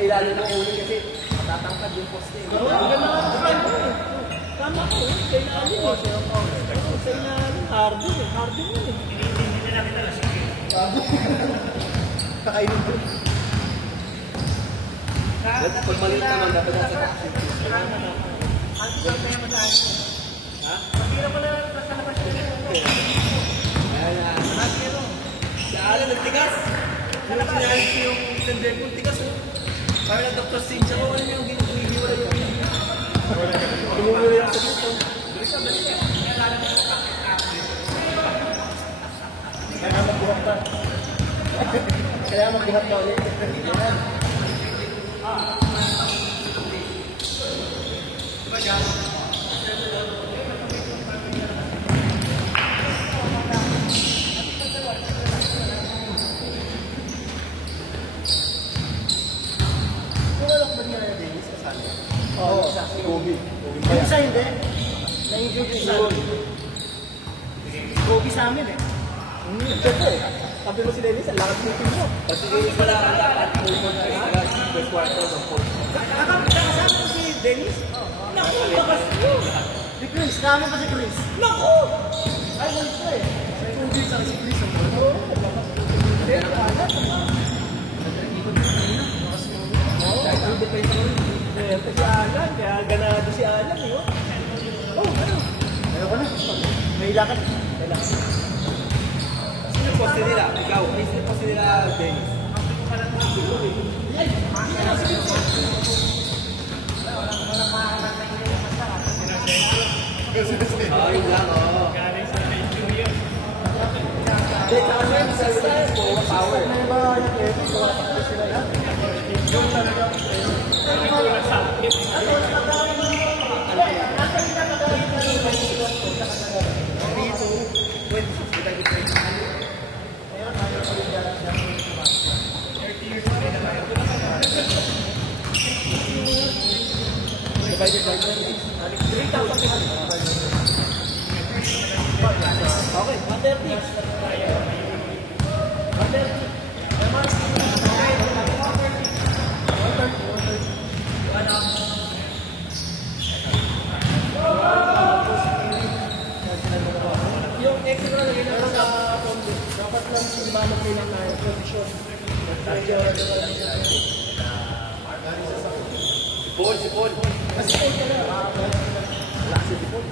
Ilalim mo uli kasi matatangkad yung poste. Tama ko, sa ilalim eh. Sa ilalim, hardin eh. Hardin yun eh. Hindi na kita lasing. Kakainin ko. Pag maliit naman, dapat nasa taxi. Ang saan na yung mataas mo? Ha? Pagkira mo na sa labas niya. Sa alam, nagtigas. Yung sinayos yung sender ko, tigas mo. Parang na Dr. Singh, siya ko ano yung ginigiwala yung ginigiwala yung sa dito. Kaya magbuhat pa. Kaya magbuhat pa ulit. Oo, si Gobi. Yung isa hindi. Na-injure yung isa. Gobi sa amin eh. Ito eh. Sabi mo si Dennis, ang lakas mo mo. Kasi wala kang dapat movement ka sa first quarter ng fourth. Nakasama ko si Dennis. Naku, bakas mo. Si Chris, kami pa si Chris. Naku! Ay, wala ko eh. Kung di sa si Chris, ang bro. Hindi, alat. Si Alan, kaya ganado si Alan eh. Oh, ano? Ayoko na. May lakad. May lakad. Sino poste nila? Ikaw. Sino poste nila, Dennis? Yun lang, oo. Galing sa Nigeria. Power. Yung talagang sakit. Okay, 130. Yung extra na yun sa fondo, dapat lang sinimama lang na position. Si Paul. Kasi Paul ka na. Wala si Paul.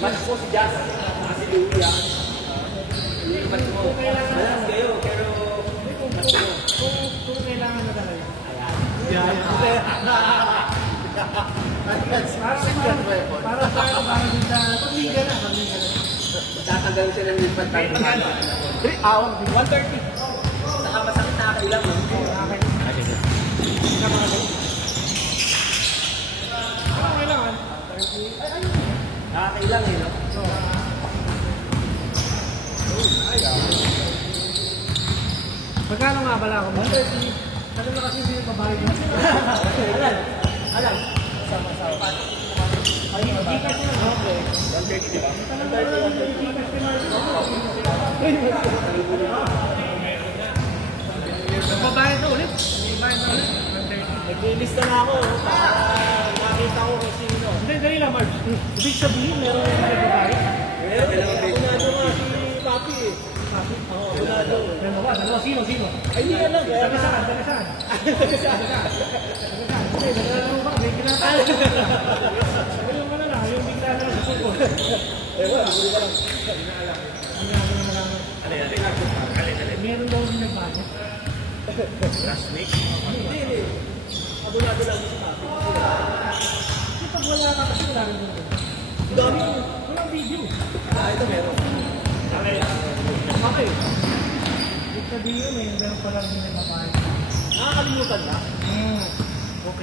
Mas po si Jazz. Si Luya. Mas mo. Malas kayo, pero Kung kailangan na talaga. Para sa akin, para din sa pag-liga na. tatanggalin sila ng lipat tayo. 130. Saka masakit na kailang. Parang kailangan. Nakakailang eh, no? Magkano nga pala ako? 130. Ano na kasi hindi yung babae mo? Alam. Sama-sama. Ay, hindi ka siya. Okay. 130, di ba? Babae na ulit. Babae na ulit. Naglilista na ako para makita ko kung sino. Hindi, dali lang, Marge. Ibig sabihin, meron na yung babae. Unado nga si Papi eh. Papi? Oo, unado. Dalawa. Sino? Ay, hindi alam. Taga saan? Hindi, naglalaro ba? May kinakain. Ayun mo na lang, yung bigla na lang sa sukol. Ewan, hindi ko alam. Meron daw yung nagbago. Hindi. Abunado lang si Papi. Kasi pag wala ka kasi wala rin doon. Dami. Walang video. Ito meron. Okay. Ibig sabihin, meron pa lang yung nagbabae. Nakakalimutan na. Huwag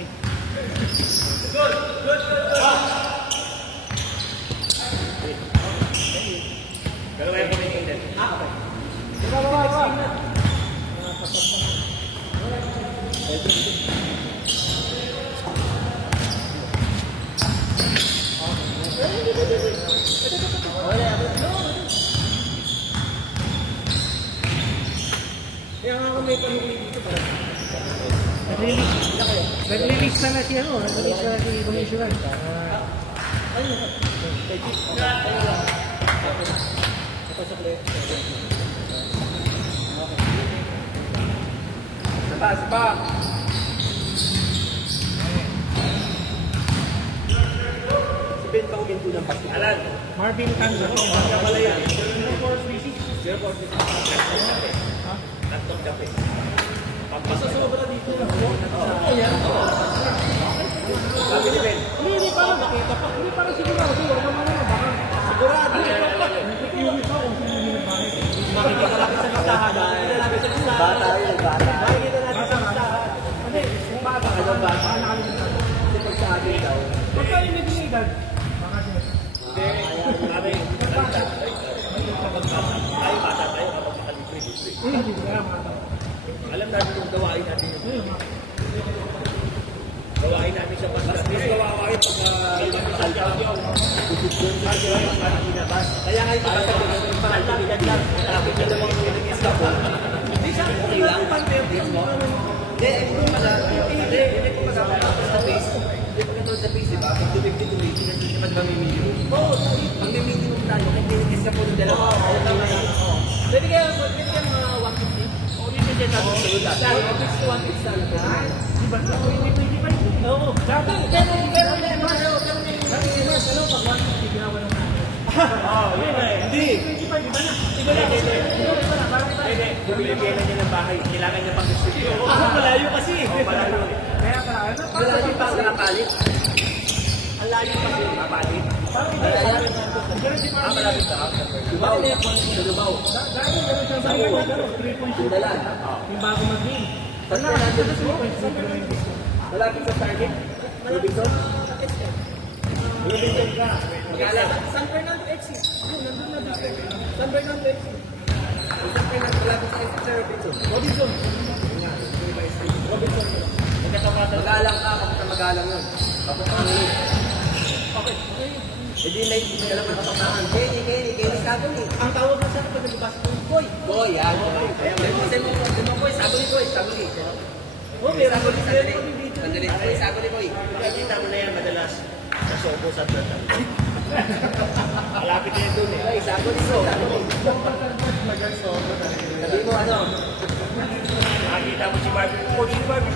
Pero kaya kumikitin. Kaya nga ako may pamili dito para. Nag-release na si ano, nag-release na si Commissioner. Sapa. Si Ben pa uminto ng pasti. Alan. Marvin Tanzan. Pala yan. 0-4-3. Tatlong kape. Pampasobra dito. Sabi ni Ben. Hindi parang nakita pa. Hindi parang sigurado. Huwag naman naman. Baka Sigurado. yung ito kung sino yung bakit. Makikita natin sa listahan. Bata yun, bata. Makikita natin sa listahan. Hindi, kung bata. Anong bata? Baka nakalimutan. Kasi pag sa atin daw. Pagka yung medyo edad. Baka sila. Hindi. Sabi, bata. Tayo bata tayo kapag makalibre. Hindi, kaya bata. Alam natin yung gawain natin yun. Ayun, nga. Gawain natin siya basta. Mas gawain pag doon sa kinabas. Kaya nga yung pagkakataon ng pangalagyan lang. Tapos na naman yung nag-isla po. Hindi siya okay lang. Hindi mo. Hindi ko masapapos sa face. Hindi ko katulad sa face, diba? Pag tubig dito, hindi siya mag-minimum. Oo, pag may minimum tayo, kaya nag-isla po ng dalawa. Pwede kaya mga 150? O, hindi siya sabi sa ulat. Dahil, 150 na lang. Diba? Hindi pa yun. Oo. Dati, pero ano, pag 150 ginawa ng namin. Yun eh. Hindi. 25, iba na. Iba na. Iba na. Parang iba. Hindi, bumibigyan na niya ng bahay. Kailangan niya pang distribute. Malayo kasi. Malayo. Kaya parang, Malayo pa sa kapalit. Ang layo pa sa kapalit. parang iba. Malapit ka. Dumaw. Sa Dumaw. Dahil gano'n siyang sabi ko, 3.2. Dalan. Yung bago mag-game. Saan na natin sa 3.2? Malapit sa target. Robinson? Robinson ka. Magala. San Fernando Exit. Nandun na dito. San Fernando Exit. Isang Fernando malapit sa exit sa Robinson. Robinson. Robinson. Magkakapatan. Magalang ka. Kapag magalang yun. Kapag pangulit. Okay. Hindi na hindi ka naman kapatahan. Kenny, sabi ni. Ang tawag na sa kapag nagbasa ko yung Koy. Boy, yan. Boy, sabi ni Boy, sabi ni. Oh, meron ko Sabi din. ni. Sandali, Boy, sabi ni Boy. Kita mo na yan madalas. Sa Sobo sa Twitter. Malapit na yan doon eh. Boy, sabi ni Boy. Sabi mo ano? Nakita mo si Barbie. Oh, si Barbie.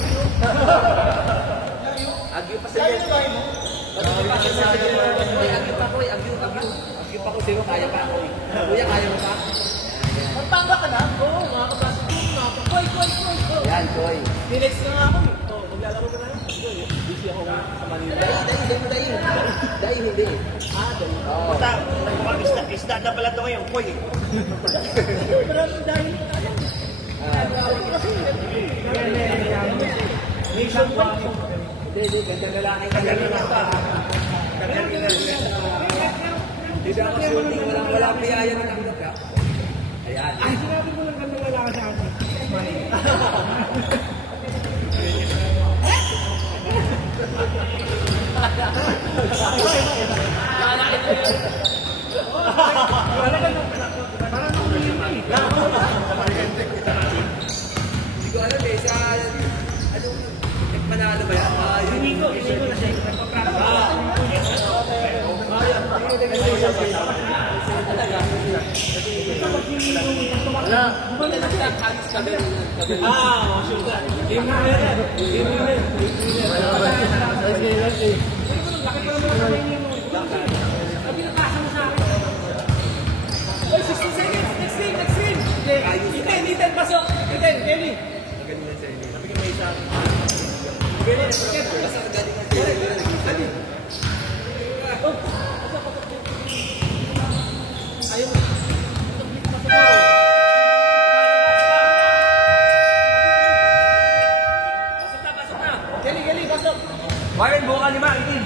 Agyo pa sa yan. Agyo pa ko eh. Agyo pa ko sa'yo. Kaya pa ako eh. Kuya, kaya mo pa? Magpanga ka na? Oo, mga kabasa ko. Koy. Yan, Koy. Dinex na nga ako. Oh, maglalaro ka na. Busy ako sa Manila. Dahil hindi. Dahil. Oo. Basta, isda na pala ito ngayon, Koy. Maraming dahil ka yan. Kasi, Nation Wako. Hindi, ganda na lang. Ganda na lang pa. Hindi ako shooting, walang piyaya na lang ka. Ayan. Ay, sinabi mo lang ganda lalaki sa akin. Parang nakulihin mo eh. Hindi ko alam eh, sa... Ano? Manalo ba yan? Hindi ko na siya. sure ka. Game winner yan. Game winner. Laki pa naman sa kanya mo. Ang pinakasa mo sa akin. Oy, 60 seconds. Next game. Iten, pasok. Iten, Kelly. Magaling na sa inyo. Sabi ko may isa. Magaling na sa inyo. Basta magaling na sa inyo. Ayaw. Pasok na. Kelly, pasok. Warren, buka 5. Itin.